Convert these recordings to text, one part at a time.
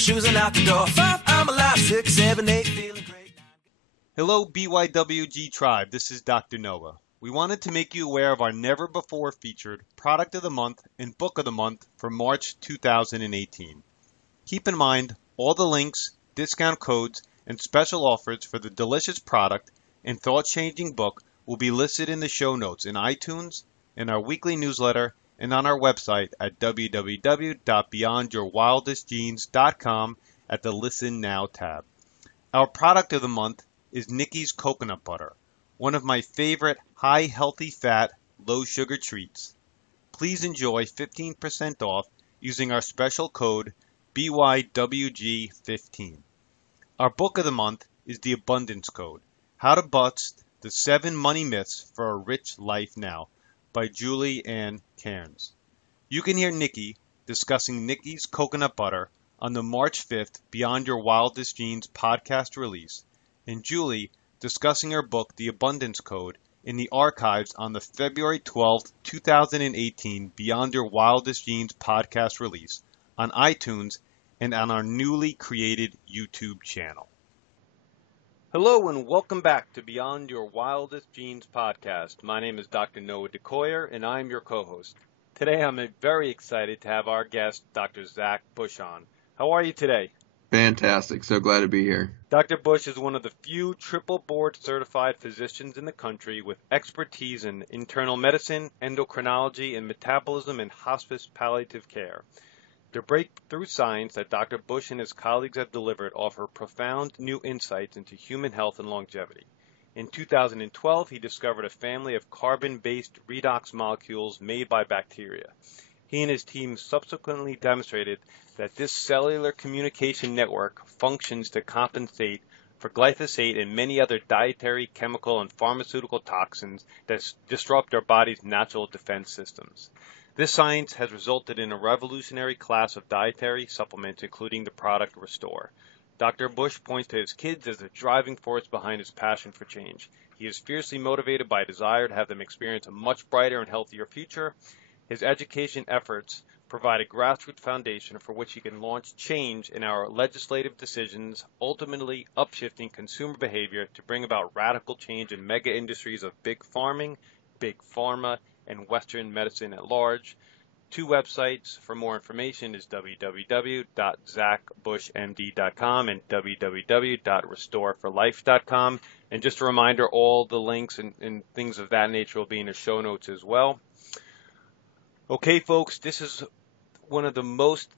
shoes and out the door. 5, I'm alive. 6, 7, 8, feeling great. Hello BYWG Tribe, this is Dr. Noah. We wanted to make you aware of our never before featured Product of the Month and Book of the Month for March 2018. Keep in mind, all the links, discount codes, and special offers for the delicious product and thought-changing book will be listed in the show notes in iTunes, in our weekly newsletter, and on our website at www.beyondyourwildestgenes.com at the Listen Now tab. Our product of the month is Nikki's Coconut Butter, one of my favorite high healthy fat, low sugar treats. Please enjoy 15% off using our special code BYWG15. Our book of the month is The Abundance Code, How to Bust the 7 Money Myths for a Rich Life Now by Julie Ann Cairns. You can hear Nikki discussing Nikki's Coconut Butter on the March 5th Beyond Your Wildest Genes podcast release, and Julie discussing her book, The Abundance Code, in the archives on the February 12th, 2018 Beyond Your Wildest Genes podcast release on iTunes and on our newly created YouTube channel. Hello and welcome back to Beyond Your Wildest Genes podcast. My name is Dr. Noah DeCoyer and I'm your co-host. Today I'm very excited to have our guest, Dr. Zach Bush, on. How are you today? Fantastic. So glad to be here. Dr. Bush is one of the few triple board certified physicians in the country with expertise in internal medicine, endocrinology and metabolism, and hospice palliative care. The breakthrough science that Dr. Bush and his colleagues have delivered offer profound new insights into human health and longevity. In 2012, he discovered a family of carbon-based redox molecules made by bacteria. He and his team subsequently demonstrated that this cellular communication network functions to compensate for glyphosate and many other dietary, chemical, and pharmaceutical toxins that disrupt our body's natural defense systems. This science has resulted in a revolutionary class of dietary supplements, including the product Restore. Dr. Bush points to his kids as the driving force behind his passion for change. He is fiercely motivated by a desire to have them experience a much brighter and healthier future. His education efforts provide a grassroots foundation for which he can launch change in our legislative decisions, ultimately upshifting consumer behavior to bring about radical change in mega industries of big farming, big pharma, and Western medicine at large. 2 websites for more information is www.zachbushmd.com and www.restoreforlife.com. And just a reminder, all the links and things of that nature will be in the show notes as well. Okay, folks, this is one of the most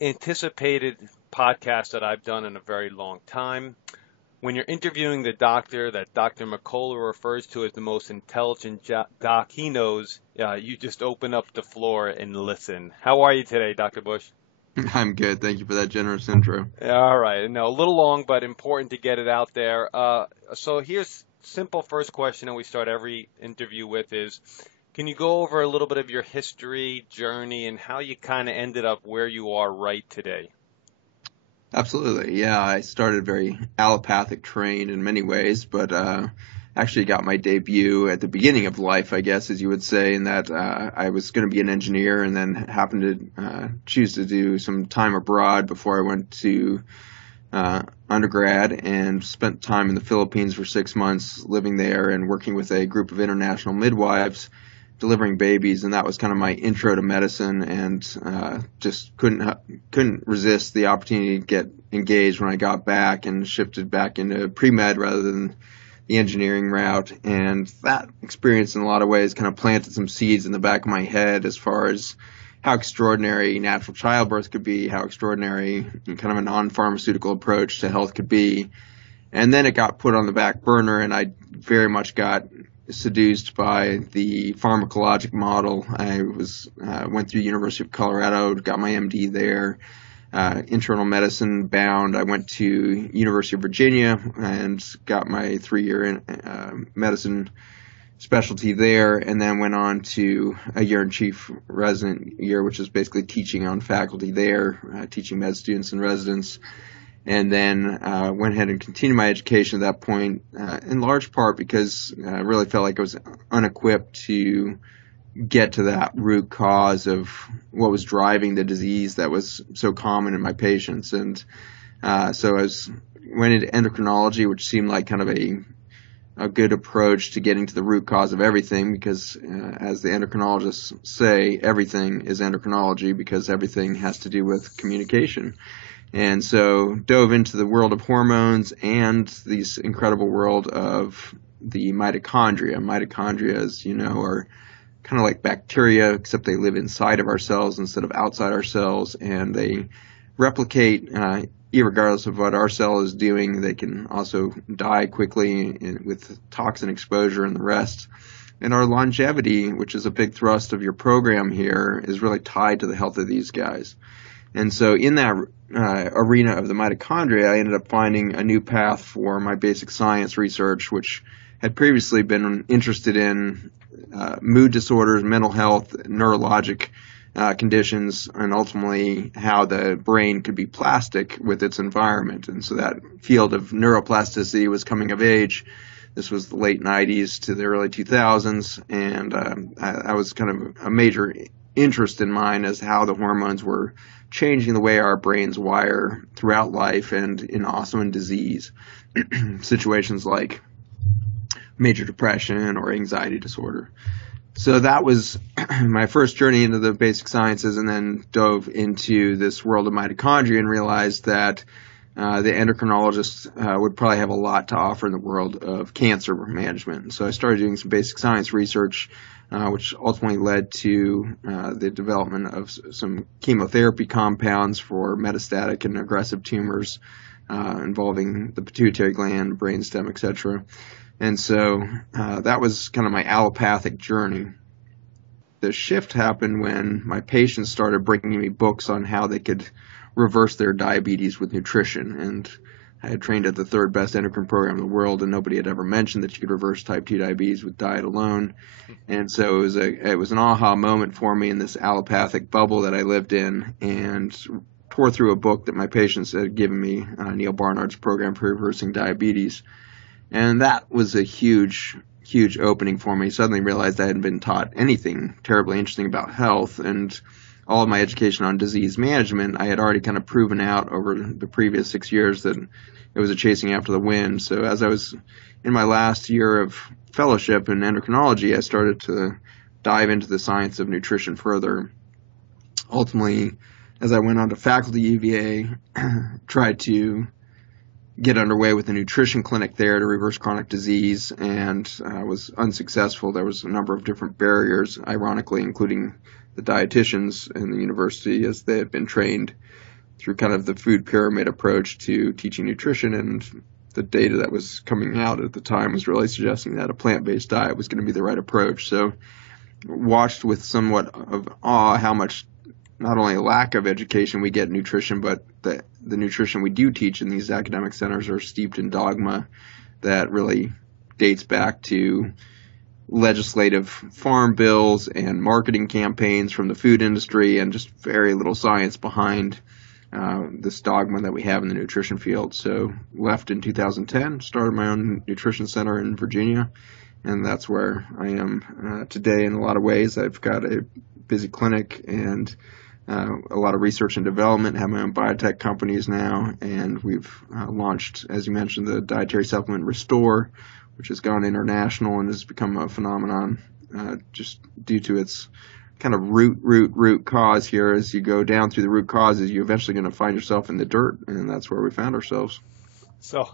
anticipated podcasts that I've done in a very long time. When you're interviewing the doctor that Dr. McCullough refers to as the most intelligent doc he knows, you just open up the floor and listen. How are you today, Dr. Bush? I'm good. Thank you for that generous intro. All right. No, a little long, but important to get it out there. So here's simple first question that we start every interview with is, can you go over a little bit of your history, journey, and how you kind of ended up where you are right today? Absolutely. Yeah, I started very allopathic trained in many ways, but actually got my debut at the beginning of life, I guess, as you would say, in that I was going to be an engineer and then happened to choose to do some time abroad before I went to undergrad, and spent time in the Philippines for 6 months living there and working with a group of international midwives delivering babies, and that was kind of my intro to medicine, and just couldn't resist the opportunity to get engaged when I got back and shifted back into pre-med rather than the engineering route. And that experience in a lot of ways kind of planted some seeds in the back of my head as far as how extraordinary natural childbirth could be, how extraordinary kind of a non-pharmaceutical approach to health could be. And then it got put on the back burner, and I very much got seduced by the pharmacologic model. I went through the University of Colorado, got my MD there, internal medicine bound. I went to University of Virginia and got my 3-year medicine specialty there, and then went on to a year in chief resident year, which is basically teaching on faculty there, teaching med students and residents. And then went ahead and continued my education at that point, in large part because I really felt like I was unequipped to get to that root cause of what was driving the disease that was so common in my patients. And so I went into endocrinology, which seemed like kind of a good approach to getting to the root cause of everything, because as the endocrinologists say, everything is endocrinology because everything has to do with communication. And so dove into the world of hormones and this incredible world of the mitochondria. Mitochondria, as you know, are kind of like bacteria, except they live inside of our cells instead of outside our cells, and they replicate irregardless of what our cell is doing. They can also die quickly with toxin exposure and the rest. And our longevity, which is a big thrust of your program here, is really tied to the health of these guys. And so in that arena of the mitochondria, I ended up finding a new path for my basic science research, which had previously been interested in mood disorders, mental health, neurologic conditions, and ultimately how the brain could be plastic with its environment. And so that field of neuroplasticity was coming of age. This was the late 90s to the early 2000s, and that was kind of a major interest in mine as how the hormones were changing the way our brains wire throughout life and also in disease situations like major depression or anxiety disorder. So that was my first journey into the basic sciences, and then dove into this world of mitochondria and realized that the endocrinologist would probably have a lot to offer in the world of cancer management. So I started doing some basic science research, which ultimately led to the development of some chemotherapy compounds for metastatic and aggressive tumors involving the pituitary gland, brainstem, etc. And so that was kind of my allopathic journey. The shift happened when my patients started bringing me books on how they could reverse their diabetes with nutrition. And I had trained at the third best endocrine program in the world, and nobody had ever mentioned that you could reverse type 2 diabetes with diet alone. And so it was an aha moment for me in this allopathic bubble that I lived in, and tore through a book that my patients had given me, Neil Barnard's program for reversing diabetes. And that was a huge opening for me. Suddenly realized I hadn't been taught anything terribly interesting about health, and all of my education on disease management, I had already kind of proven out over the previous 6 years that it was a chasing after the wind. So as I was in my last year of fellowship in endocrinology, I started to dive into the science of nutrition further. Ultimately, as I went on to faculty UVA, tried to get underway with a nutrition clinic there to reverse chronic disease, and was unsuccessful. There was a number of different barriers, ironically, including the dietitians in the university, as they had been trained through kind of the food pyramid approach to teaching nutrition, and the data that was coming out at the time was really suggesting that a plant-based diet was going to be the right approach. So watched with somewhat of awe how much not only a lack of education we get in nutrition, but the nutrition we do teach in these academic centers are steeped in dogma that really dates back to legislative farm bills and marketing campaigns from the food industry, and just very little science behind this dogma that we have in the nutrition field. So left in 2010, started my own nutrition center in Virginia, and that's where I am today in a lot of ways. I've got a busy clinic and a lot of research and development, have my own biotech companies now, and we've launched, as you mentioned, the dietary supplement Restore, which has gone international and has become a phenomenon just due to its kind of root cause here. As you go down through the root causes, you're eventually going to find yourself in the dirt, and that's where we found ourselves. So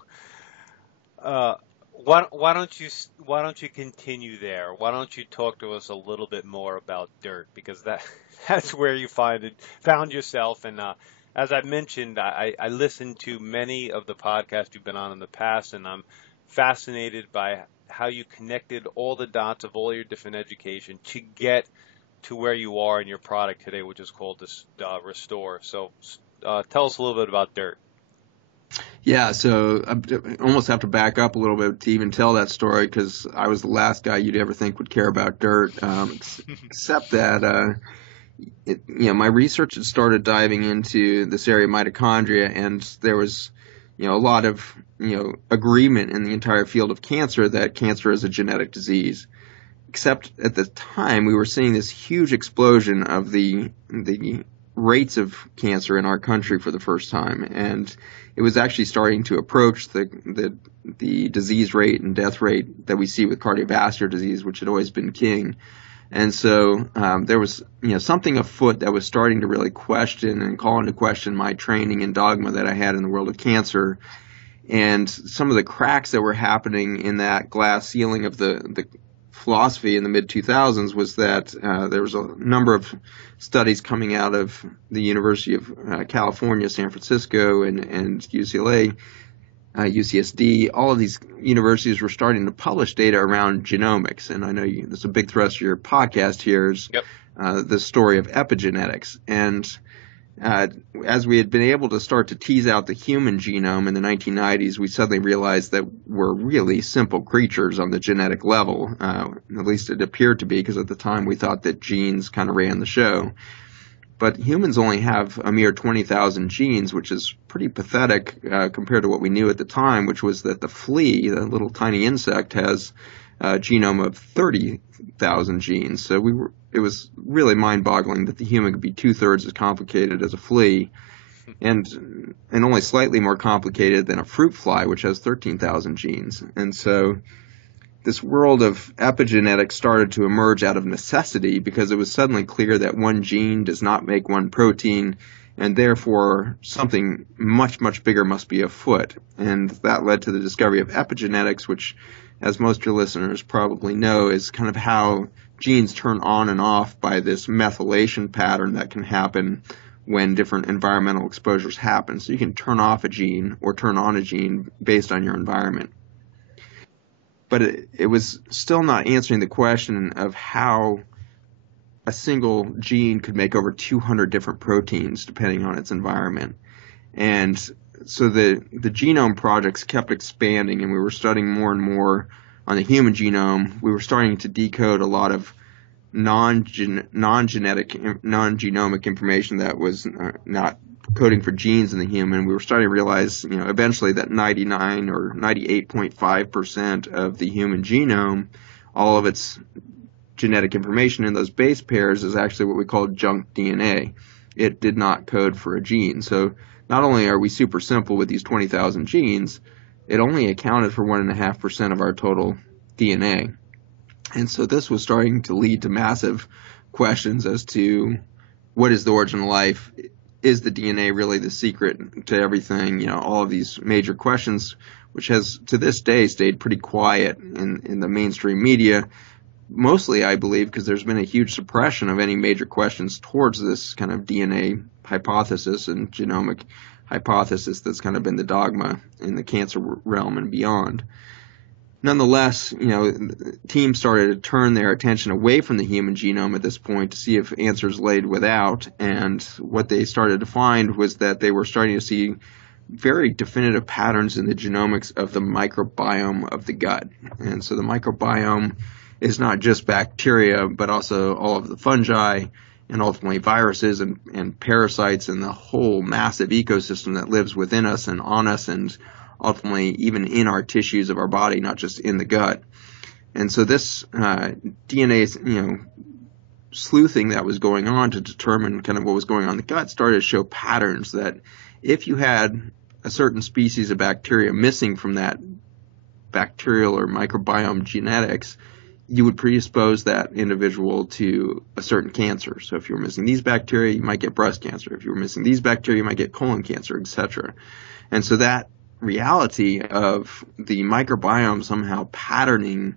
why don't you continue there? Why don't you talk to us a little bit more about dirt, because that's where you found yourself. And as I mentioned, I listened to many of the podcasts you've been on in the past, and I'm fascinated by how you connected all the dots of all your different education to get to where you are in your product today, which is called this Restore. So tell us a little bit about dirt. Yeah, so I almost have to back up a little bit to even tell that story, because I was the last guy you'd ever think would care about dirt, except that my research had started diving into this area of mitochondria, and there was a lot of agreement in the entire field of cancer that cancer is a genetic disease. except at the time we were seeing this huge explosion of the rates of cancer in our country for the first time, and it was actually starting to approach the disease rate and death rate that we see with cardiovascular disease, which had always been king. And so there was something afoot that was starting to really question and call into question my training and dogma that I had in the world of cancer. And some of the cracks that were happening in that glass ceiling of the philosophy in the mid-2000s was that there was a number of studies coming out of the University of California, San Francisco, and UCLA, UCSD. All of these universities were starting to publish data around genomics. And I know there's a big thrust of your podcast here is the story of epigenetics. And as we had been able to start to tease out the human genome in the 1990s, we suddenly realized that we're really simple creatures on the genetic level. At least it appeared to be, because at the time we thought that genes kind of ran the show. But humans only have a mere 20,000 genes, which is pretty pathetic compared to what we knew at the time, which was that the flea, the little tiny insect, has a genome of 30,000 genes. So it was really mind-boggling that the human could be 2/3 as complicated as a flea, and only slightly more complicated than a fruit fly, which has 13,000 genes. And so this world of epigenetics started to emerge out of necessity, because it was suddenly clear that one gene does not make one protein, and therefore something much, much bigger must be afoot. And that led to the discovery of epigenetics, which, as most of your listeners probably know, is kind of how genes turn on and off by this methylation pattern that can happen when different environmental exposures happen. So you can turn off a gene or turn on a gene based on your environment. But it was still not answering the question of how a single gene could make over 200 different proteins depending on its environment. And so the genome projects kept expanding, and we were studying more and more on the human genome. We were starting to decode a lot of non-genomic information that was not coding for genes in the human. We were starting to realize, eventually that 99 or 98.5% of the human genome, all of its genetic information in those base pairs, is actually what we call junk DNA. It did not code for a gene. So not only are we super simple with these 20,000 genes, it only accounted for 1.5% of our total DNA. And so this was starting to lead to massive questions as to what is the origin of life? Is the DNA really the secret to everything? All of these major questions, which has to this day stayed pretty quiet in the mainstream media, mostly, I believe, because there's been a huge suppression of any major questions towards this kind of DNA hypothesis and genomic hypothesis that's kind of been the dogma in the cancer realm and beyond. Nonetheless, teams started to turn their attention away from the human genome at this point to see if answers laid without, and what they started to find was that they were starting to see very definitive patterns in the genomics of the microbiome of the gut. And so the microbiome is not just bacteria, but also all of the fungi and ultimately viruses and parasites and the whole massive ecosystem that lives within us and on us, and ultimately even in our tissues of our body, not just in the gut. And so this DNA, sleuthing that was going on to determine kind of what was going on in the gut started to show patterns that if you had a certain species of bacteria missing from that bacterial or microbiome genetics, you would predispose that individual to a certain cancer. So if you were missing these bacteria, you might get breast cancer. If you were missing these bacteria, you might get colon cancer, etc. And so that reality of the microbiome somehow patterning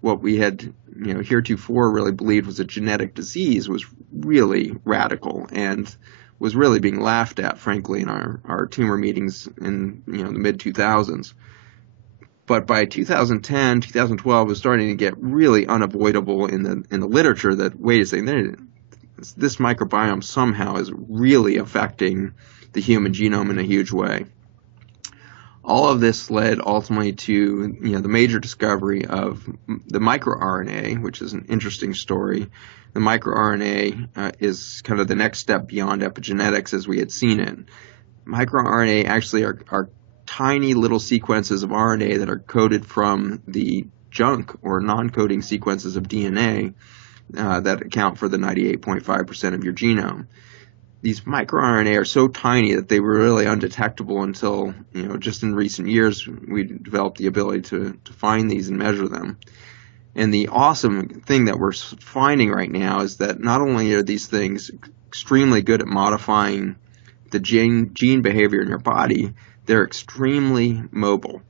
what we had, heretofore really believed was a genetic disease was really radical and was really being laughed at, frankly, in our tumor meetings in, the mid-2000s. But by 2010, 2012, it was starting to get really unavoidable in the literature that, wait a second, this microbiome somehow is really affecting the human genome in a huge way. All of this led ultimately to the major discovery of the microRNA, which is an interesting story. The microRNA is kind of the next step beyond epigenetics as we had seen it. MicroRNA actually are tiny little sequences of RNA that are coded from the junk or non-coding sequences of DNA that account for the 98.5% of your genome. These microRNA are so tiny that they were really undetectable until, just in recent years, we developed the ability to find these and measure them. And the awesome thing that we're finding right now is that not only are these things extremely good at modifying the gene behavior in your body, they're extremely mobile.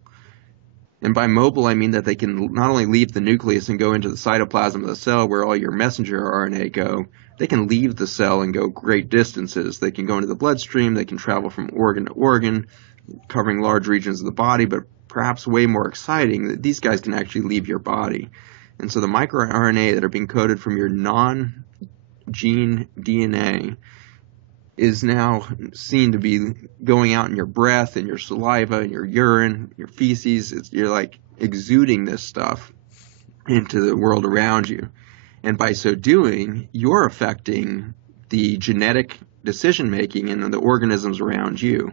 And by mobile, I mean that they can not only leave the nucleus and go into the cytoplasm of the cell where all your messenger RNA go, they can leave the cell and go great distances. They can go into the bloodstream, they can travel from organ to organ, covering large regions of the body, but perhaps way more exciting, that these guys can actually leave your body. And so the microRNA that are being coded from your non-gene DNA is now seen to be going out in your breath, in your saliva, in your urine, your feces. You're like exuding this stuff into the world around you. And by so doing, you're affecting the genetic decision-making in the organisms around you.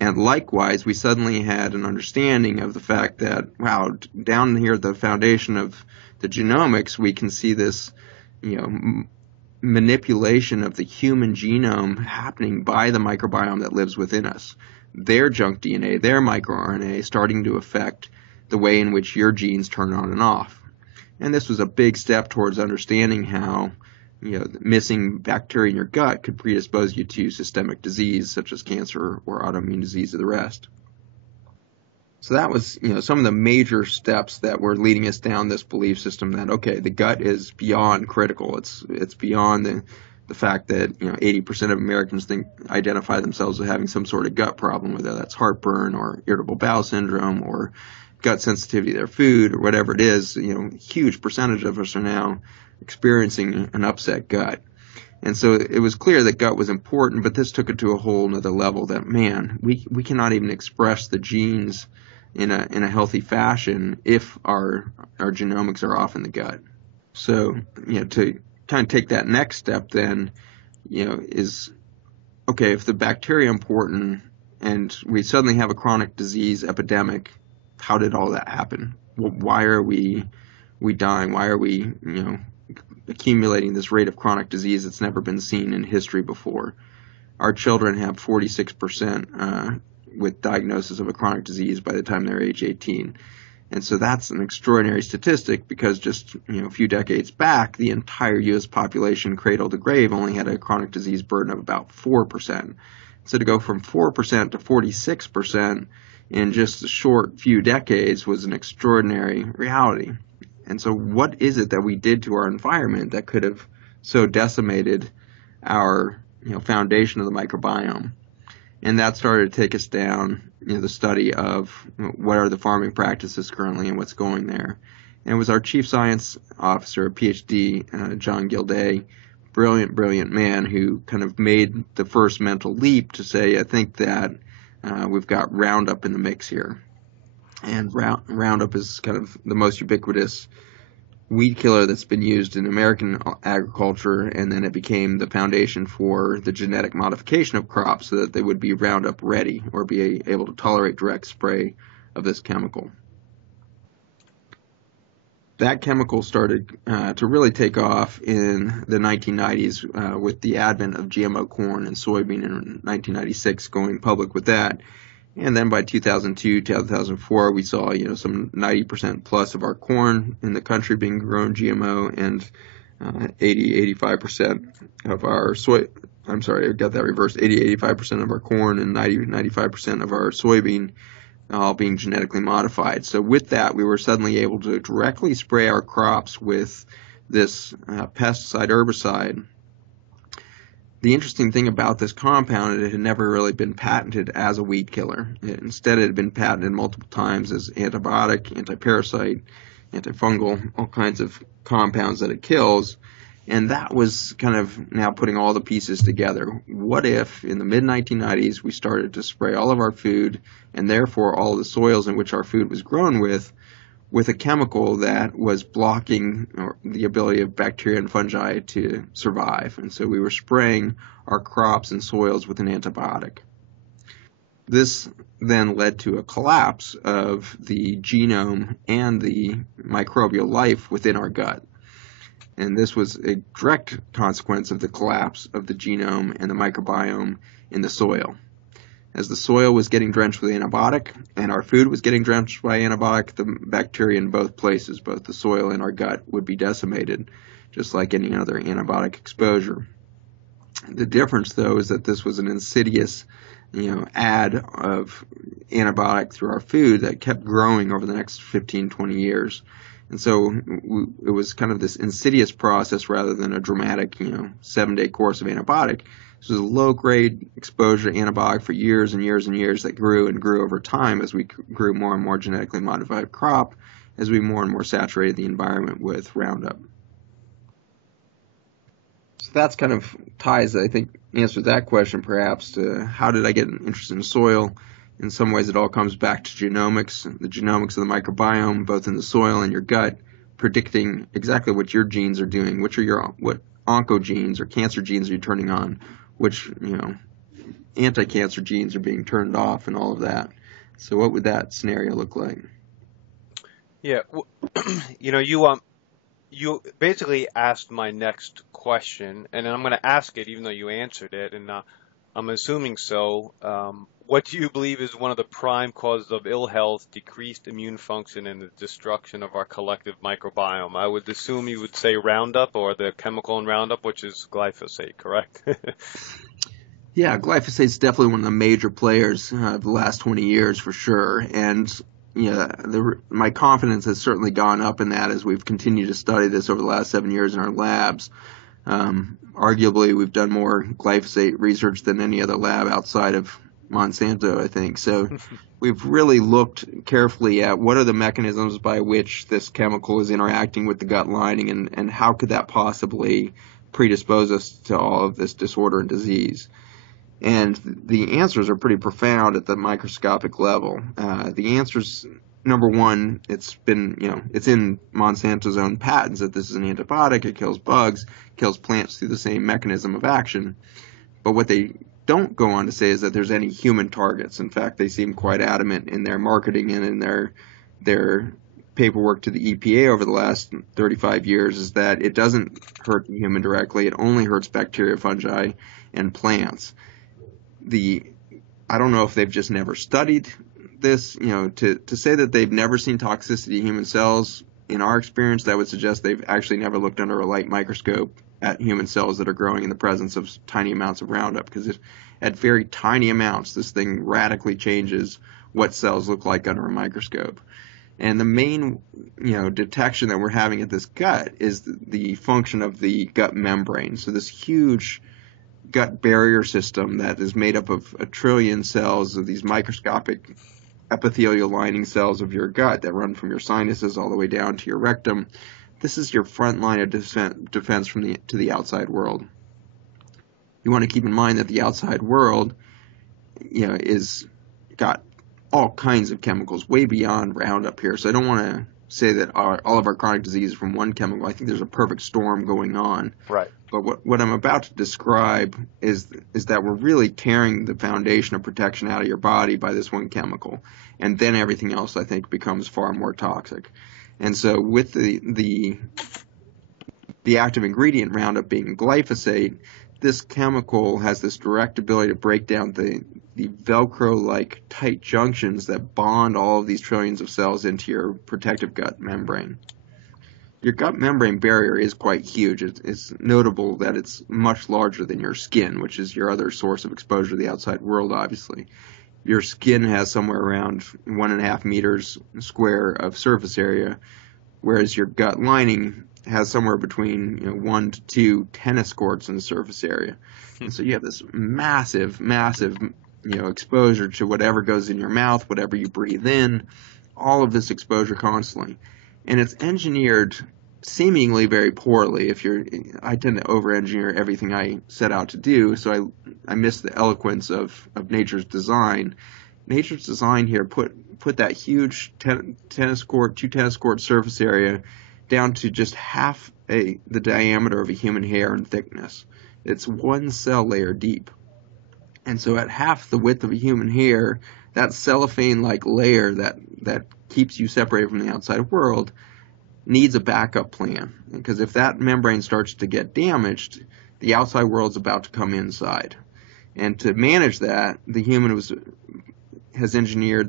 And likewise, we suddenly had an understanding of the fact that, wow, down here at the foundation of the genomics, we can see this, manipulation of the human genome happening by the microbiome that lives within us. Their junk DNA, their microRNA, starting to affect the way in which your genes turn on and off. And this was a big step towards understanding how, missing bacteria in your gut could predispose you to systemic disease such as cancer or autoimmune disease of the rest. So that was, some of the major steps that were leading us down this belief system that, okay, the gut is beyond critical. It's beyond the fact that, 80% of Americans identify themselves as having some sort of gut problem, whether that's heartburn or irritable bowel syndrome or gut sensitivity to their food or whatever it is. Huge percentage of us are now experiencing an upset gut. And so it was clear that gut was important, but this took it to a whole nother level that, man, we cannot even express the genes in a healthy fashion if our genomics are off in the gut. So, to kind of take that next step then, is, okay, if the bacteria are important and we suddenly have a chronic disease epidemic, how did all that happen? Well, why are we dying? Why are we, accumulating this rate of chronic disease that's never been seen in history before? Our children have 46% with diagnosis of a chronic disease by the time they're age 18. And so that's an extraordinary statistic because just a few decades back, the entire U.S. population cradle to grave only had a chronic disease burden of about 4%. So to go from 4% to 46% in just a short few decades was an extraordinary reality. And so what is it that we did to our environment that could have so decimated our foundation of the microbiome? And that started to take us down, the study of what are the farming practices currently and what's going there. And it was our chief science officer, a PhD, John Gilday, brilliant man who kind of made the first mental leap to say, I think that we've got Roundup in the mix here. And Roundup is kind of the most ubiquitous weed killer that's been used in American agriculture, and then it became the foundation for the genetic modification of crops so that they would be Roundup ready or be able to tolerate direct spray of this chemical. That chemical started to really take off in the 1990s with the advent of GMO corn and soybean in 1996, going public with that. And then by 2002, 2004, we saw, some 90% plus of our corn in the country being grown GMO and 85% of our soy. I'm sorry, I got that reversed. 85% of our corn and 95% of our soybean all being genetically modified. So with that, we were suddenly able to directly spray our crops with this pesticide herbicide. The interesting thing about this compound, it had never really been patented as a weed killer. Instead, it had been patented multiple times as antibiotic, antiparasite, antifungal, all kinds of compounds that it kills. And that was kind of now putting all the pieces together. What if in the mid-1990s we started to spray all of our food and therefore all of the soils in which our food was grown with a chemical that was blocking the ability of bacteria and fungi to survive. And so we were spraying our crops and soils with an antibiotic. This then led to a collapse of the genome and the microbial life within our gut. And this was a direct consequence of the collapse of the genome and the microbiome in the soil. As the soil was getting drenched with antibiotic and our food was getting drenched by antibiotic, the bacteria in both places, both the soil and our gut, would be decimated, just like any other antibiotic exposure. The difference, though, is that this was an insidious, add of antibiotic through our food that kept growing over the next 15, 20 years. And so it was kind of this insidious process rather than a dramatic, 7-day course of antibiotic. This was a low-grade exposure to antibiotic for years and years and years that grew and grew over time as we grew more and more genetically modified crop, as we more and more saturated the environment with Roundup. So that's kind of ties, I think, answers that question perhaps to how did I get interested in soil. In some ways, it all comes back to genomics, the genomics of the microbiome, both in the soil and your gut, predicting exactly what your genes are doing, what oncogenes or cancer genes are you turning on, which, anti-cancer genes are being turned off and all of that. So what would that scenario look like? Yeah, you basically asked my next question, and I'm going to ask it even though you answered it, and I'm assuming so. What do you believe is one of the prime causes of ill health, decreased immune function, and the destruction of our collective microbiome? I would assume you would say Roundup, or the chemical in Roundup, which is glyphosate, correct? Yeah, glyphosate is definitely one of the major players of the last 20 years for sure. And my confidence has certainly gone up in that as we've continued to study this over the last 7 years in our labs. Arguably, we've done more glyphosate research than any other lab outside of Monsanto, I think. So we've really looked carefully at what are the mechanisms by which this chemical is interacting with the gut lining, and how could that possibly predispose us to all of this disorder and disease. And the answers are pretty profound at the microscopic level. The answers, number one, it's in Monsanto's own patents that this is an antibiotic. It kills bugs, kills plants through the same mechanism of action. But what they don't go on to say is that there's any human targets. In fact, they seem quite adamant in their marketing and in their paperwork to the EPA over the last 35 years is that it doesn't hurt the human directly. It only hurts bacteria, fungi, and plants. I don't know if they've just never studied this, to say that they've never seen toxicity in human cells. In our experience, that would suggest they've actually never looked under a light microscope at human cells that are growing in the presence of tiny amounts of Roundup, because at very tiny amounts, this thing radically changes what cells look like under a microscope. And the main, detection that we're having at this gut is the function of the gut membrane. So this huge gut barrier system that is made up of 1 trillion cells of these microscopic epithelial lining cells of your gut that run from your sinuses all the way down to your rectum. This is your front line of defense to the outside world. You want to keep in mind that the outside world, is got all kinds of chemicals way beyond Roundup here. So I don't want to say that all of our chronic disease is from one chemical. I think there's a perfect storm going on. Right. But what I'm about to describe is that we're really tearing the foundation of protection out of your body by this one chemical, and then everything else I think becomes far more toxic. And so with the active ingredient Roundup being glyphosate, this chemical has this direct ability to break down the Velcro-like tight junctions that bond all of these trillions of cells into your protective gut membrane. Your gut membrane barrier is quite huge. It's notable that it's much larger than your skin, which is your other source of exposure to the outside world, obviously. Your skin has somewhere around 1.5 meters square of surface area, whereas your gut lining has somewhere between 1 to 2 tennis courts in the surface area. And so you have this massive exposure to whatever goes in your mouth, whatever you breathe in, all of this exposure constantly. And it's engineered seemingly very poorly. I tend to over-engineer everything I set out to do, so I miss the eloquence of nature's design. Nature's design here put that huge 2 tennis court surface area down to just half the diameter of a human hair in thickness. It's 1 cell layer deep. And so at half the width of a human hair, that cellophane-like layer that keeps you separated from the outside world needs a backup plan. Because if that membrane starts to get damaged, the outside world's about to come inside. And to manage that, the human was engineered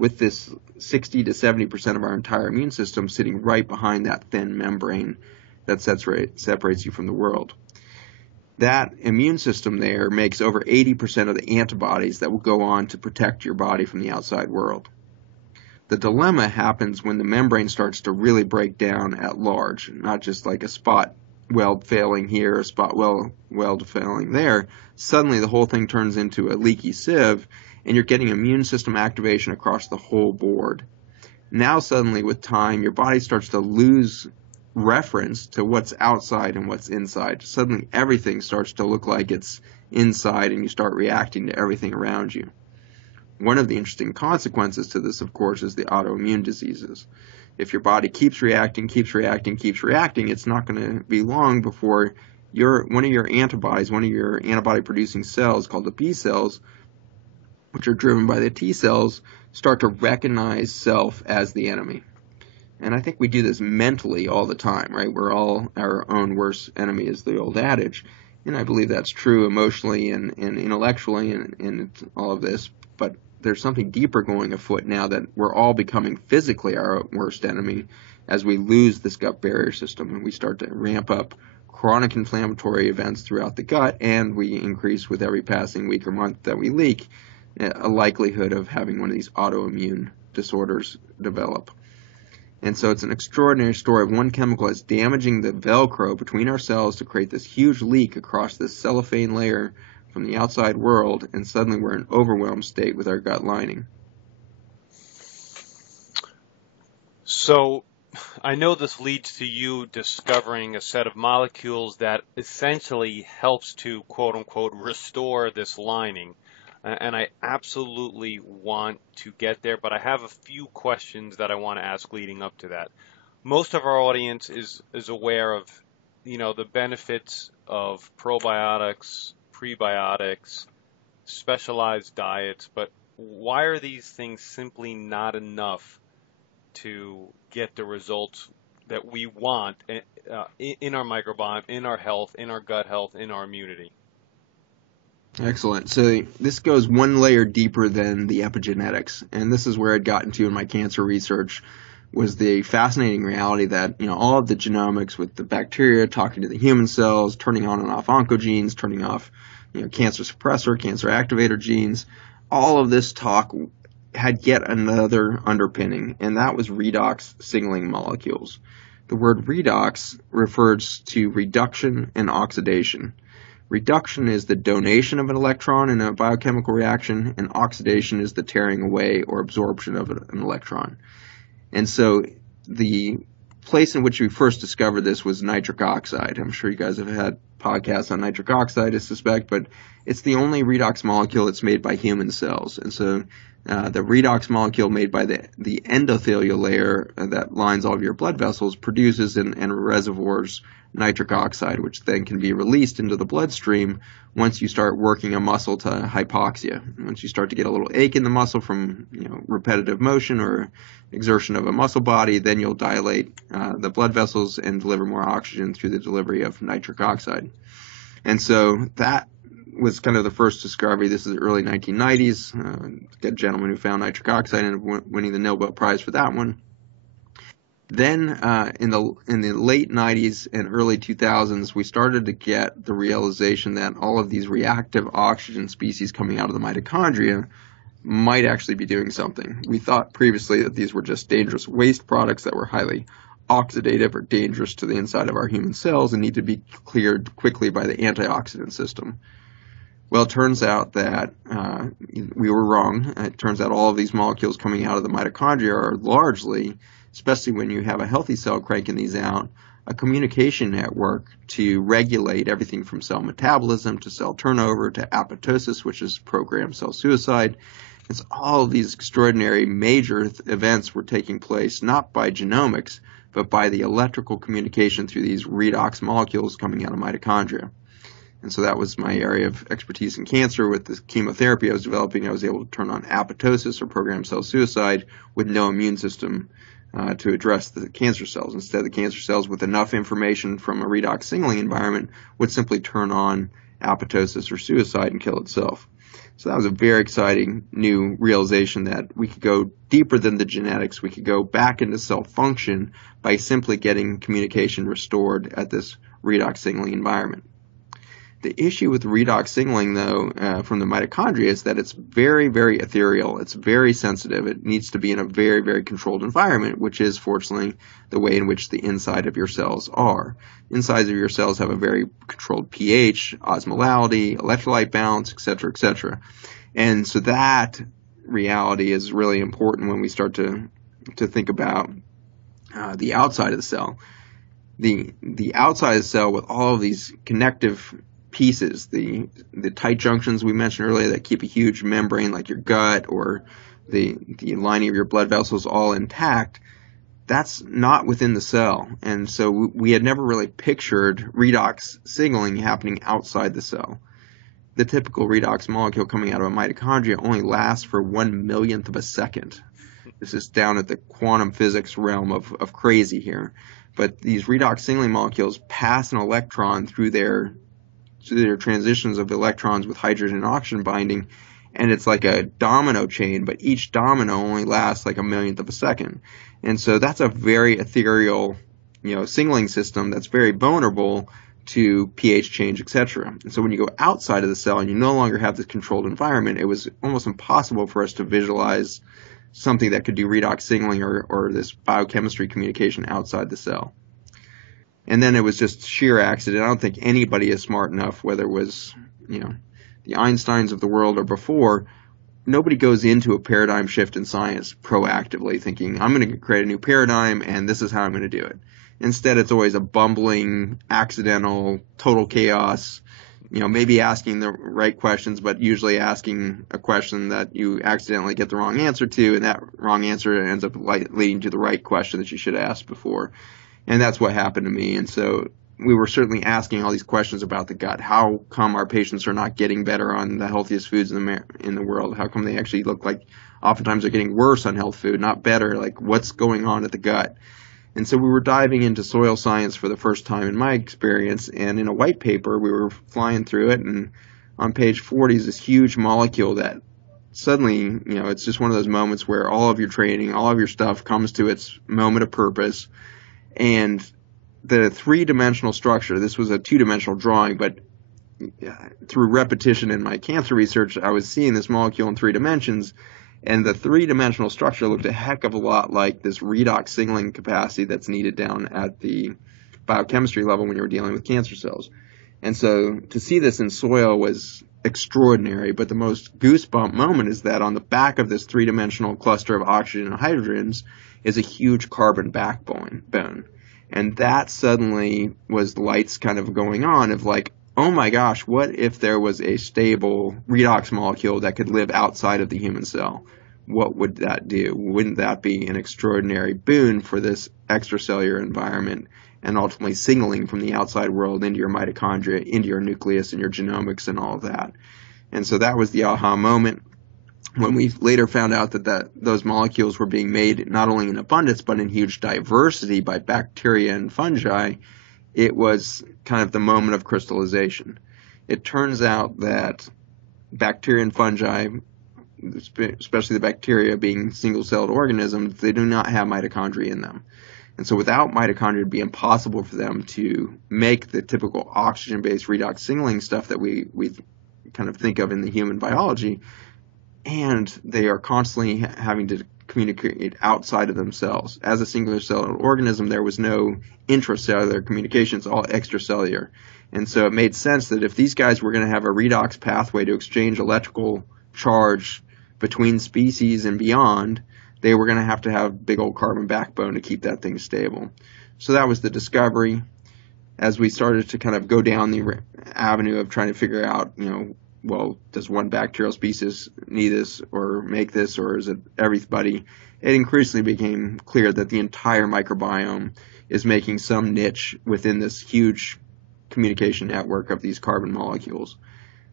with this 60 to 70% of our entire immune system sitting right behind that thin membrane that separates you from the world. That immune system there makes over 80% of the antibodies that will go on to protect your body from the outside world. The dilemma happens when the membrane starts to really break down at large, not just like a spot weld failing here, a spot weld failing there. Suddenly the whole thing turns into a leaky sieve, and you're getting immune system activation across the whole board. Now suddenly with time, your body starts to lose reference to what's outside and what's inside. Suddenly everything starts to look like it's inside, and you start reacting to everything around you. One of the interesting consequences to this, of course, is the autoimmune diseases. If your body keeps reacting, it's not going to be long before one of your antibody-producing cells, called the B cells, which are driven by the T cells, start to recognize self as the enemy. And I think we do this mentally all the time, right? We're all our own worst enemy, is the old adage. And I believe that's true emotionally and intellectually and all of this. But there's something deeper going afoot now, that we're all becoming physically our worst enemy as we lose this gut barrier system and we start to ramp up chronic inflammatory events throughout the gut, and we increase with every passing week or month that we leak a likelihood of having one of these autoimmune disorders develop. And so it's an extraordinary story of one chemical that's damaging the Velcro between our cells to create this huge leak across this cellophane layer from the outside world, and suddenly we're in an overwhelmed state with our gut lining. So I know this leads to you discovering a set of molecules that essentially helps to, quote unquote, restore this lining. And I absolutely want to get there, but I have a few questions that I want to ask leading up to that. Most of our audience is aware of, the benefits of probiotics, prebiotics, specialized diets, but why are these things simply not enough to get the results that we want in our microbiome, in our health, in our gut health, in our immunity? Excellent. So this goes one layer deeper than the epigenetics, and this is where I'd gotten to in my cancer research, was the fascinating reality that, all of the genomics with the bacteria talking to the human cells, turning on and off oncogenes, turning off, cancer suppressor, cancer activator genes, all of this talk had yet another underpinning, and that was redox signaling molecules. The word redox refers to reduction and oxidation. Reduction is the donation of an electron in a biochemical reaction, and oxidation is the tearing away or absorption of an electron. And so the place in which we first discovered this was nitric oxide. I'm sure you guys have had podcasts on nitric oxide, I suspect, but it's the only redox molecule that's made by human cells. And so the redox molecule made by the endothelial layer that lines all of your blood vessels produces and reservoirs nitric oxide, which then can be released into the bloodstream once you start working a muscle to hypoxia. Once you start to get a little ache in the muscle from repetitive motion or exertion of a muscle body, then you'll dilate the blood vessels and deliver more oxygen through the delivery of nitric oxide. And so that was kind of the first discovery. This is the early 1990s. A gentleman who found nitric oxide and winning the Nobel Prize for that one. Then in the late 90s and early 2000s, we started to get the realization that all of these reactive oxygen species coming out of the mitochondria might actually be doing something. We thought previously that these were just dangerous waste products that were highly oxidative or dangerous to the inside of our human cells and need to be cleared quickly by the antioxidant system. Well, it turns out that we were wrong. It turns out all of these molecules coming out of the mitochondria are largely, especially when you have a healthy cell cranking these out, a communication network to regulate everything from cell metabolism to cell turnover to apoptosis, which is programmed cell suicide. And so all of these extraordinary major events were taking place not by genomics, but by the electrical communication through these redox molecules coming out of mitochondria. And so that was my area of expertise in cancer. With the chemotherapy I was developing, I was able to turn on apoptosis, or programmed cell suicide, with no immune system to address the cancer cells. Instead, the cancer cells, with enough information from a redox signaling environment, would simply turn on apoptosis or suicide and kill itself. So that was a very exciting new realization, that we could go deeper than the genetics. We could go back into cell function by simply getting communication restored at this redox signaling environment. The issue with redox signaling, though, from the mitochondria is that it's very, very ethereal. It's very sensitive. It needs to be in a very, very controlled environment, which is, fortunately, the way in which the inside of your cells are. Inside of your cells have a very controlled pH, osmolality, electrolyte balance, etc., etc. And so that reality is really important when we start to think about the outside of the cell. The outside of the cell, with all of these connective pieces, the tight junctions we mentioned earlier that keep a huge membrane like your gut or the lining of your blood vessels all intact, that's not within the cell. And so we had never really pictured redox signaling happening outside the cell. The typical redox molecule coming out of a mitochondria only lasts for 1/1,000,000th of a second. This is down at the quantum physics realm of crazy here. But these redox signaling molecules pass an electron through their transitions of electrons with hydrogen and oxygen binding, and it's like a domino chain, but each domino only lasts like 1/1,000,000th of a second. And so that's a very ethereal, signaling system that's very vulnerable to pH change, etc. And so when you go outside of the cell and you no longer have this controlled environment, it was almost impossible for us to visualize something that could do redox signaling or this biochemistry communication outside the cell. And then it was just sheer accident. I don't think anybody is smart enough, whether it was, the Einsteins of the world or before, nobody goes into a paradigm shift in science proactively thinking, I'm going to create a new paradigm and this is how I'm going to do it. Instead, it's always a bumbling, accidental, total chaos, maybe asking the right questions, but usually asking a question that you accidentally get the wrong answer to, and that wrong answer ends up leading to the right question that you should have asked before. And that's what happened to me. And so we were certainly asking all these questions about the gut. How come our patients are not getting better on the healthiest foods in the world? How come they actually look like oftentimes they're getting worse on health food, not better? Like, what's going on at the gut? And so we were diving into soil science for the first time in my experience. And in a white paper, we were flying through it. And on page 40 is this huge molecule that suddenly, it's just one of those moments where all of your training, all of your stuff comes to its moment of purpose. And the three-dimensional structure, this was a two-dimensional drawing, but through repetition in my cancer research, I was seeing this molecule in 3 dimensions, and the three-dimensional structure looked a heck of a lot like this redox signaling capacity that's needed down at the biochemistry level when you're dealing with cancer cells. And so to see this in soil was extraordinary, but the most goosebump moment is that on the back of this three-dimensional cluster of oxygen and hydrogens is a huge carbon backbone. And that suddenly was lights kind of going on of like, oh my gosh, what if there was a stable redox molecule that could live outside of the human cell? What would that do? Wouldn't that be an extraordinary boon for this extracellular environment and ultimately signaling from the outside world into your mitochondria, into your nucleus and your genomics and all of that? And so that was the aha moment. When we later found out that those molecules were being made not only in abundance but in huge diversity by bacteria and fungi, it was kind of the moment of crystallization. It turns out that bacteria and fungi, especially the bacteria being single-celled organisms, they do not have mitochondria in them. And so without mitochondria, it would be impossible for them to make the typical oxygen-based redox signaling stuff that we kind of think of in the human biology. And they are constantly having to communicate outside of themselves. As a singular cellular organism, there was no intracellular communication. It's all extracellular. And so it made sense that if these guys were going to have a redox pathway to exchange electrical charge between species and beyond, they were going to have big old carbon backbone to keep that thing stable. So that was the discovery. As we started to kind of go down the avenue of trying to figure out, well, does one bacterial species need this or make this, or is it everybody? It increasingly became clear that the entire microbiome is making some niche within this huge communication network of these carbon molecules.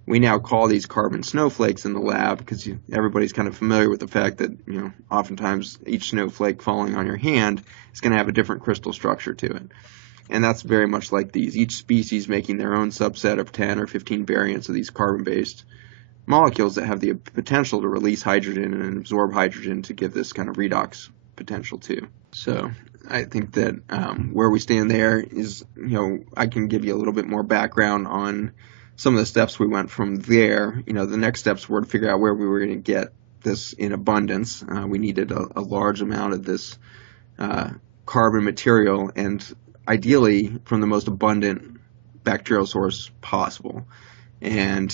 We now call these carbon snowflakes in the lab because everybody's kind of familiar with the fact that, oftentimes each snowflake falling on your hand is going to have a different crystal structure to it. And that's very much like these, each species making their own subset of 10 or 15 variants of these carbon-based molecules that have the potential to release hydrogen and absorb hydrogen to give this kind of redox potential too. So I think that where we stand there is, I can give you a little bit more background on some of the steps we went from there. The next steps were to figure out where we were going to get this in abundance. We needed a large amount of this carbon material, and ideally from the most abundant bacterial source possible. And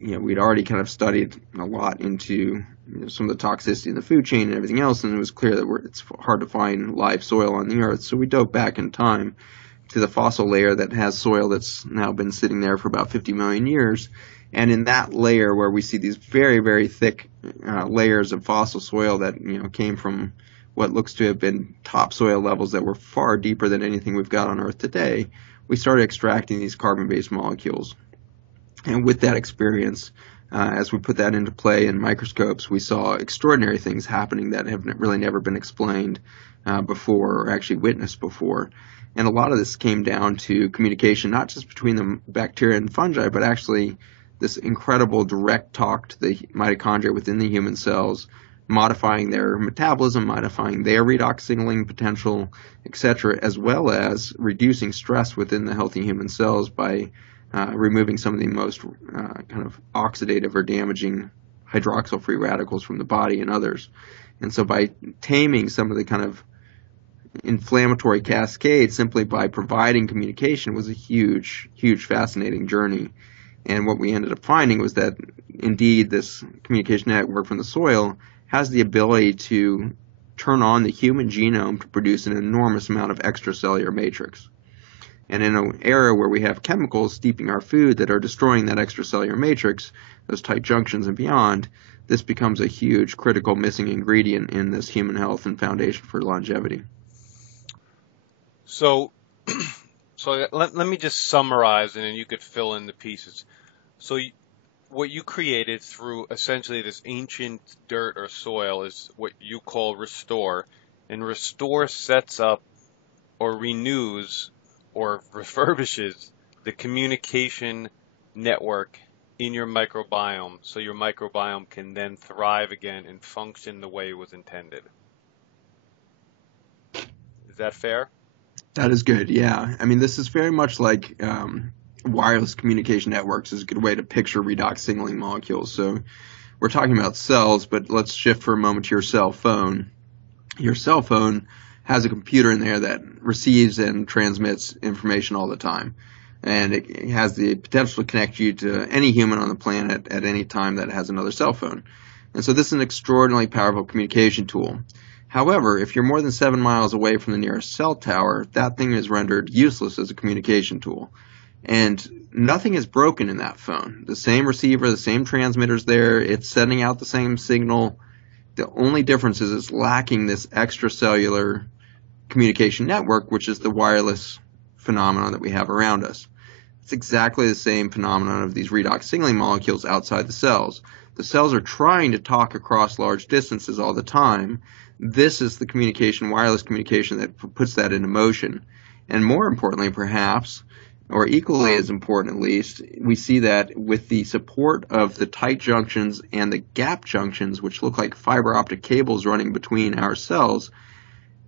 we'd already kind of studied a lot into some of the toxicity in the food chain and everything else, and it was clear that it's hard to find live soil on the earth. So we dove back in time to the fossil layer that has soil that's now been sitting there for about 50 million years. And in that layer where we see these very, very thick layers of fossil soil that came from what looks to have been topsoil levels that were far deeper than anything we've got on Earth today, we started extracting these carbon-based molecules. And with that experience, as we put that into play in microscopes, we saw extraordinary things happening that have really never been explained before or actually witnessed before. And a lot of this came down to communication, not just between the bacteria and fungi, but actually this incredible direct talk to the mitochondria within the human cells, modifying their metabolism, modifying their redox signaling potential, etc., as well as reducing stress within the healthy human cells by removing some of the most kind of oxidative or damaging hydroxyl free radicals from the body and others. And so by taming some of the kind of inflammatory cascade simply by providing communication was a huge, fascinating journey. And what we ended up finding was that indeed this communication network from the soil has the ability to turn on the human genome to produce an enormous amount of extracellular matrix. And in an era where we have chemicals steeping our food that are destroying that extracellular matrix, those tight junctions and beyond, this becomes a huge critical missing ingredient in this human health and foundation for longevity. So let me just summarize, and then you could fill in the pieces. So what you created through essentially this ancient dirt or soil is what you call restore, and restore sets up or renews or refurbishes the communication network in your microbiome, so your microbiome can then thrive again and function the way it was intended. Is that fair? That is good, yeah. I mean, this is very much like wireless communication networks is a good way to picture redox signaling molecules. So we're talking about cells, but let's shift for a moment to your cell phone. Your cell phone has a computer in there that receives and transmits information all the time. And it has the potential to connect you to any human on the planet at any time that has another cell phone. And so this is an extraordinarily powerful communication tool. However, if you're more than 7 miles away from the nearest cell tower, that thing is rendered useless as a communication tool. And nothing is broken in that phone. The same receiver, the same transmitter's there, it's sending out the same signal. The only difference is it's lacking this extracellular communication network, which is the wireless phenomenon that we have around us. It's exactly the same phenomenon of these redox signaling molecules outside the cells. The cells are trying to talk across large distances all the time. This is the communication, wireless communication, that puts that into motion. And more importantly, perhaps, or equally as important at least, we see that with the support of the tight junctions and the gap junctions, which look like fiber optic cables running between our cells,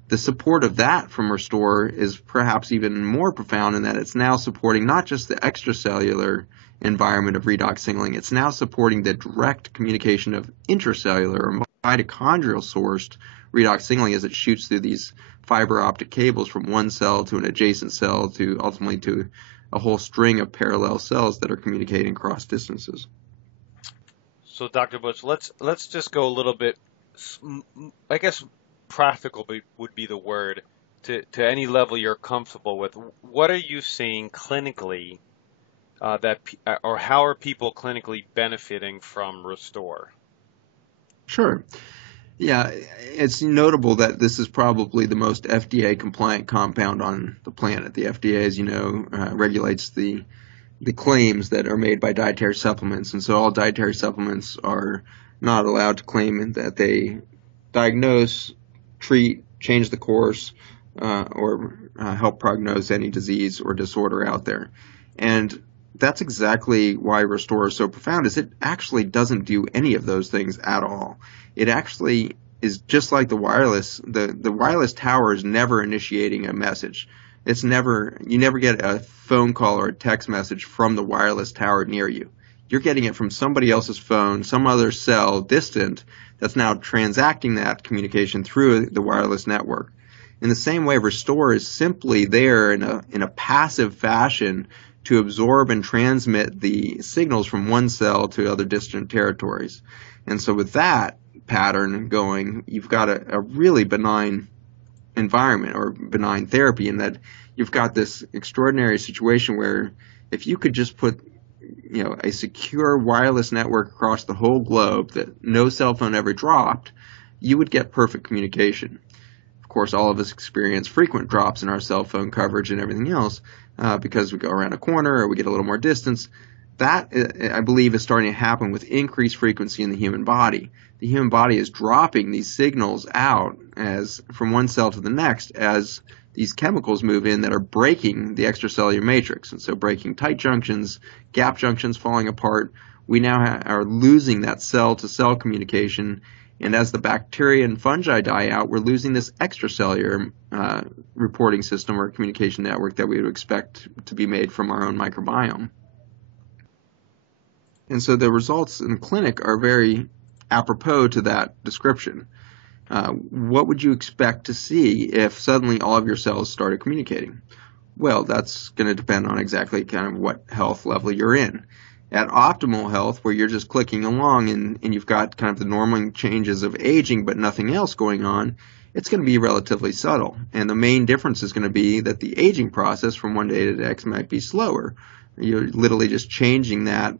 the support of that from Restore is perhaps even more profound in that it's now supporting not just the extracellular environment of redox signaling, it's now supporting the direct communication of intracellular or mitochondrial sourced redox signaling as it shoots through these fiber optic cables from one cell to an adjacent cell to ultimately to a whole string of parallel cells that are communicating across distances. So Dr. Butch, let's just go a little bit, I guess practical would be the word, to any level you're comfortable with. What are you seeing clinically or how are people clinically benefiting from Restore? Sure. Yeah, it's notable that this is probably the most FDA compliant compound on the planet. The FDA, as you know, regulates the claims that are made by dietary supplements, and so all dietary supplements are not allowed to claim that they diagnose, treat, change the course, or help prognose any disease or disorder out there. And that's exactly why Restore is so profound, is it actually doesn't do any of those things at all. It actually is just like the wireless. The wireless tower is never initiating a message. You never get a phone call or a text message from the wireless tower near you. You're getting it from somebody else's phone, some other cell distant, that's now transacting that communication through the wireless network. In the same way, Restore is simply there in a passive fashion to absorb and transmit the signals from one cell to other distant territories. And so with that pattern going, you've got a really benign environment or benign therapy, in that you've got this extraordinary situation where if you could just put a secure wireless network across the whole globe that no cell phone ever dropped, you would get perfect communication. Of course, all of us experience frequent drops in our cell phone coverage and everything else because we go around a corner or we get a little more distance. That, I believe, is starting to happen with increased frequency in the human body. The human body is dropping these signals out as from one cell to the next as these chemicals move in that are breaking the extracellular matrix. And so breaking tight junctions, gap junctions falling apart. We now are losing that cell-to-cell communication. And as the bacteria and fungi die out, we're losing this extracellular reporting system or communication network that we would expect to be made from our own microbiome. And so the results in the clinic are very apropos to that description. What would you expect to see if suddenly all of your cells started communicating? Well, that's going to depend on exactly kind of what health level you're in. At optimal health, where you're just clicking along and you've got kind of the normal changes of aging but nothing else going on, it's going to be relatively subtle. And the main difference is going to be that the aging process from one day to the next might be slower. You're literally just changing that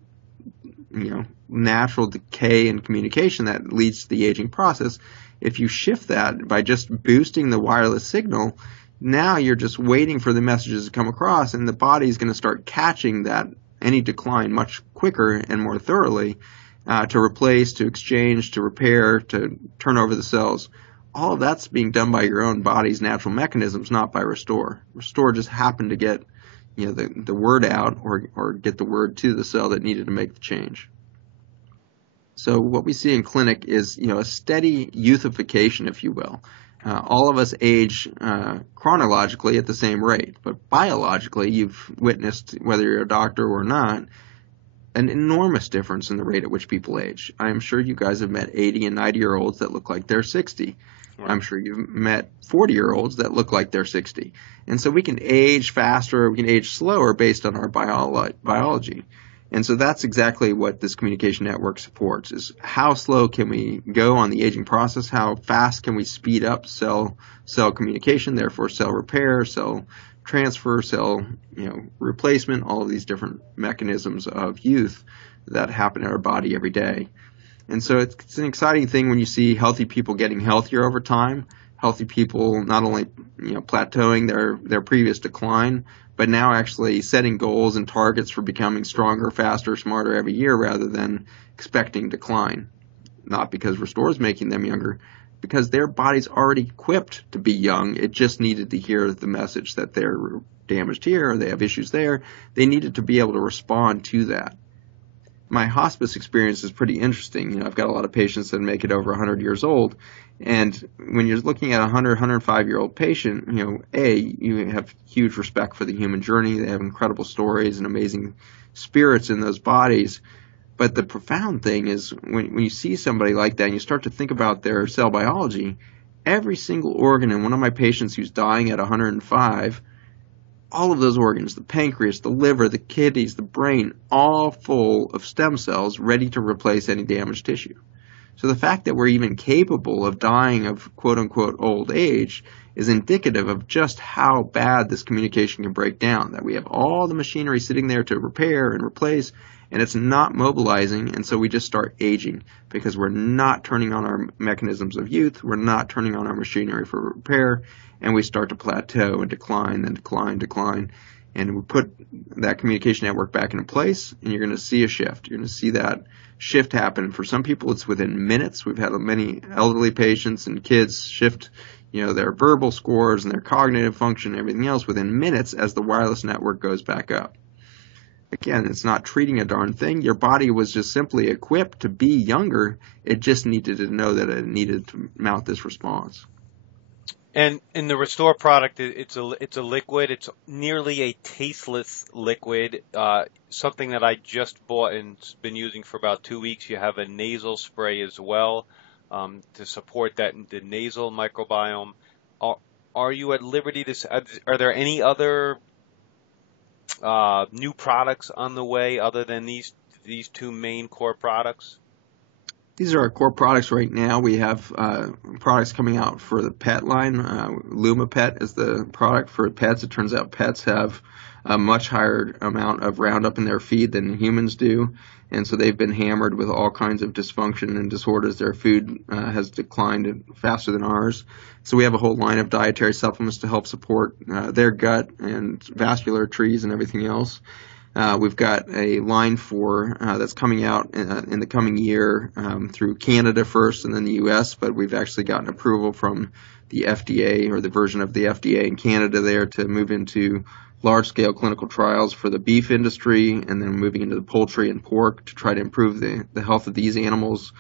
natural decay and communication that leads to the aging process. If you shift that by just boosting the wireless signal, now you're just waiting for the messages to come across, and the body's going to start catching any decline much quicker and more thoroughly to replace, to exchange, to repair, to turn over the cells. All of that's being done by your own body's natural mechanisms, not by Restore. Restore just happened to get the word out or get the word to the cell that needed to make the change. So what we see in clinic is a steady youthification, if you will. All of us age chronologically at the same rate, but biologically you've witnessed, whether you're a doctor or not, an enormous difference in the rate at which people age. I'm sure you guys have met 80 and 90-year-olds that look like they're 60. Right. I'm sure you've met 40-year-olds that look like they're 60. And so we can age faster, we can age slower based on our biology. And so that's exactly what this communication network supports, is how slow can we go on the aging process, how fast can we speed up cell communication, therefore cell repair, cell transfer, cell replacement, all of these different mechanisms of youth that happen in our body every day. And so it's an exciting thing when you see healthy people getting healthier over time, healthy people not only plateauing their previous decline, but now actually setting goals and targets for becoming stronger, faster, smarter every year rather than expecting decline. Not because Restore is making them younger, because their body's already equipped to be young. It just needed to hear the message that they're damaged here or they have issues there. They needed to be able to respond to that. My hospice experience is pretty interesting. I've got a lot of patients that make it over 100 years old. And when you're looking at a 100, 105-year-old patient, you have huge respect for the human journey. They have incredible stories and amazing spirits in those bodies. But the profound thing is when you see somebody like that and you start to think about their cell biology, every single organ in one of my patients who's dying at 105, all of those organs, the pancreas, the liver, the kidneys, the brain, all full of stem cells ready to replace any damaged tissue. So the fact that we're even capable of dying of quote-unquote old age is indicative of just how bad this communication can break down, that we have all the machinery sitting there to repair and replace, and it's not mobilizing, and so we just start aging because we're not turning on our mechanisms of youth, we're not turning on our machinery for repair, and we start to plateau and decline and decline. And we put that communication network back into place, and you're going to see a shift. You're going to see that shift happen. For some people, it's within minutes. We've had many elderly patients and kids shift, their verbal scores and their cognitive function and everything else within minutes as the wireless network goes back up. Again, it's not treating a darn thing. Your body was just simply equipped to be younger. It just needed to know that it needed to mount this response. And in the Restore product, it's a liquid. It's nearly a tasteless liquid. Something that I just bought and been using for about 2 weeks. You have a nasal spray as well to support the nasal microbiome. Are you at liberty to? Are there any other new products on the way other than these two main core products? These are our core products right now. We have products coming out for the pet line. LumaPet is the product for pets. It turns out pets have a much higher amount of Roundup in their feed than humans do, and so they've been hammered with all kinds of dysfunction and disorders. Their food has declined faster than ours. So we have a whole line of dietary supplements to help support their gut and vascular trees and everything else. We've got a line that's coming out in the coming year through Canada first and then the U.S., but we've actually gotten approval from the FDA, or the version of the FDA in Canada there, to move into large-scale clinical trials for the beef industry, and then moving into the poultry and pork to try to improve the health of these animals,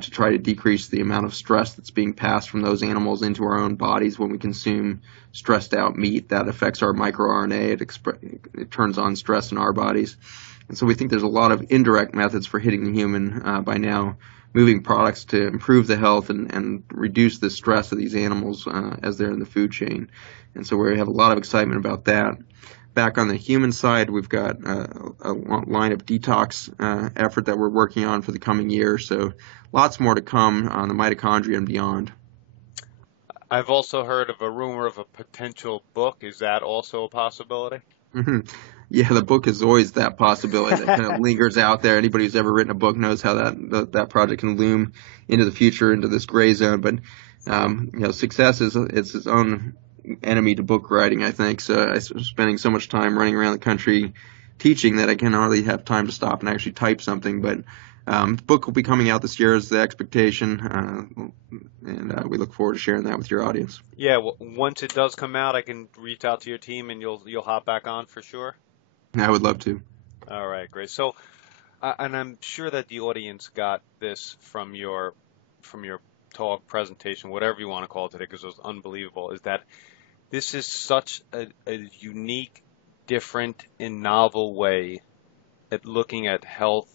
to try to decrease the amount of stress that's being passed from those animals into our own bodies when we consume stressed out meat. That affects our microRNA. It turns on stress in our bodies. And so we think there's a lot of indirect methods for hitting the human by now, moving products to improve the health and reduce the stress of these animals as they're in the food chain. And so we have a lot of excitement about that. Back on the human side, we've got a line of detox effort that we're working on for the coming year. So lots more to come on the mitochondria and beyond. I've also heard of a rumor of a potential book. Is that also a possibility? Mm-hmm. Yeah, the book is always that possibility that kind of lingers out there. Anybody who's ever written a book knows how that project can loom into the future, into this gray zone. But success is its own enemy to book writing, I think. So I'm spending so much time running around the country teaching that I can hardly have time to stop and actually type something. But the book will be coming out this year is the expectation, and we look forward to sharing that with your audience. Yeah, well, once it does come out, I can reach out to your team and you'll hop back on for sure. I would love to. All right, great. So, and I'm sure that the audience got this from your talk, presentation, whatever you want to call it today, because it was unbelievable, is that this is such a unique, different, and novel way at looking at health,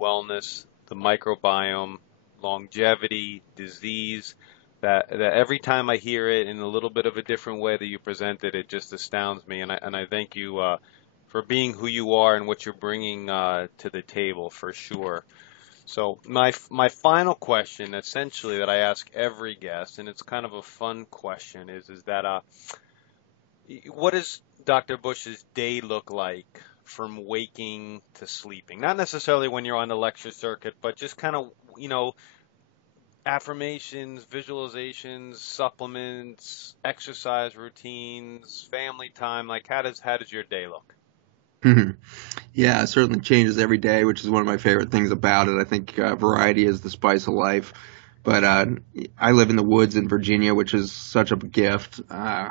wellness, the microbiome, longevity, disease, that every time I hear it in a little bit of a different way that you present it, it just astounds me. And I thank you for being who you are and what you're bringing to the table, for sure. So my final question, essentially, that I ask every guest, and it's kind of a fun question, is that what does Dr. Bush's day look like from waking to sleeping? Not necessarily when you're on the lecture circuit, but just kind of, affirmations, visualizations, supplements, exercise routines, family time. Like, how does your day look? Yeah, it certainly changes every day, which is one of my favorite things about it. I think variety is the spice of life. But I live in the woods in Virginia, which is such a gift. I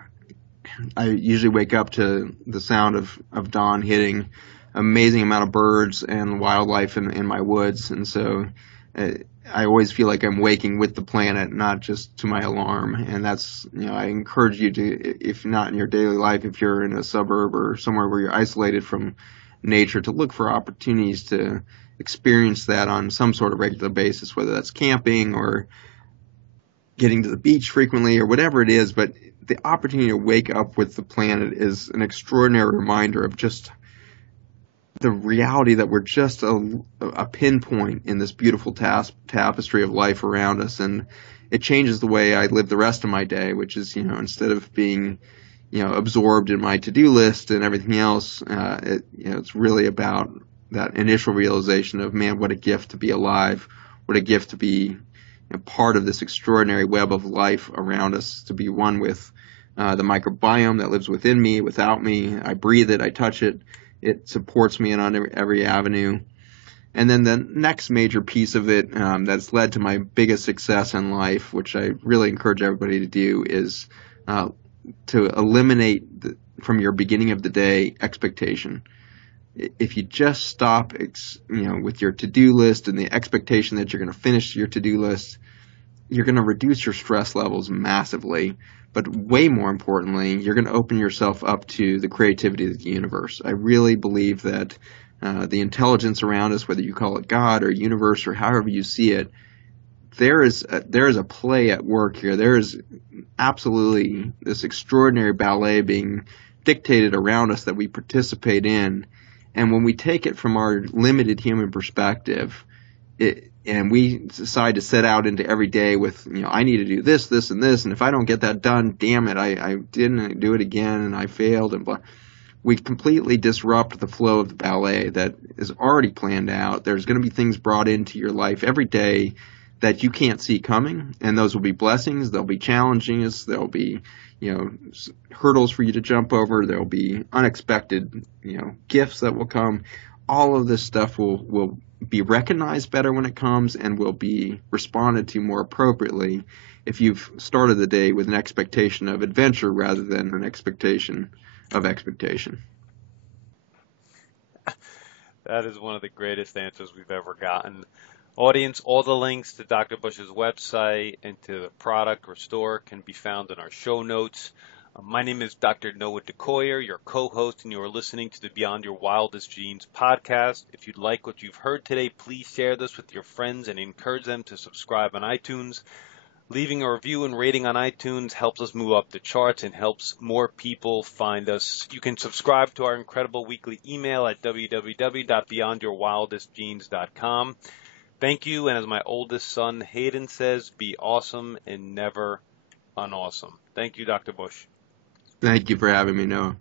usually wake up to the sound of dawn hitting, amazing amount of birds and wildlife in my woods. And so I always feel like I'm waking with the planet, not just to my alarm. And that's, I encourage you to, if not in your daily life, if you're in a suburb or somewhere where you're isolated from nature, to look for opportunities to experience that on some sort of regular basis, whether that's camping or getting to the beach frequently or whatever it is. But the opportunity to wake up with the planet is an extraordinary reminder of just the reality that we're just a pinpoint in this beautiful tapestry of life around us. And it changes the way I live the rest of my day, which is, instead of being, absorbed in my to-do list and everything else, it's really about that initial realization of, man, what a gift to be alive, what a gift to be part of this extraordinary web of life around us, to be one with the microbiome that lives within me, without me. I breathe it, I touch it, it supports me on every avenue. And then the next major piece of it that's led to my biggest success in life, which I really encourage everybody to do, is to eliminate from your beginning of the day expectation. If you just stop, with your to-do list and the expectation that you're going to finish your to-do list, you're going to reduce your stress levels massively. But way more importantly, you're going to open yourself up to the creativity of the universe. I really believe that the intelligence around us, whether you call it God or universe or however you see it, there is a play at work here. There is absolutely this extraordinary ballet being dictated around us that we participate in. And when we take it from our limited human perspective, and we decide to set out into every day with, I need to do this, this, and this, and if I don't get that done, damn it, I didn't do it again, and I failed, and blah. We completely disrupt the flow of the ballet that is already planned out. There's going to be things brought into your life every day that you can't see coming, and those will be blessings. They'll be challenges. There'll be, hurdles for you to jump over. There'll be unexpected, gifts that will come. All of this stuff will be recognized better when it comes and will be responded to more appropriately if you've started the day with an expectation of adventure rather than an expectation of expectation. That is one of the greatest answers we've ever gotten. Audience, all the links to Dr. Bush's website and to the product or store can be found in our show notes. My name is Dr. Noah DeCoyer, your co-host, and you are listening to the Beyond Your Wildest Genes podcast. If you'd like what you've heard today, please share this with your friends and encourage them to subscribe on iTunes. Leaving a review and rating on iTunes helps us move up the charts and helps more people find us. You can subscribe to our incredible weekly email at www.beyondyourwildestgenes.com. Thank you, and as my oldest son Hayden says, be awesome and never unawesome. Thank you, Dr. Bush. Thank you for having me, Noah.